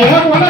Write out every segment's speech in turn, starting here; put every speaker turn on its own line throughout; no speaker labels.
Yeah,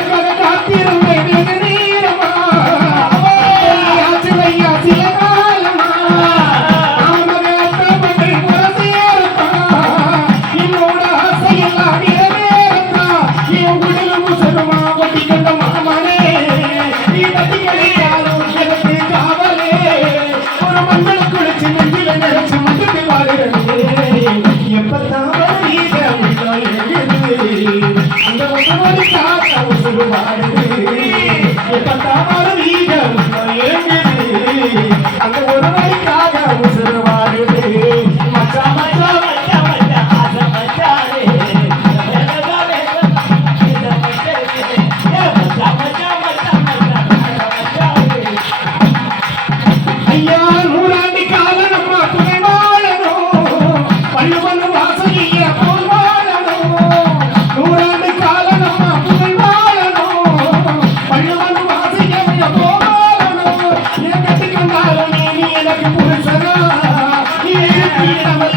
¡Gracias!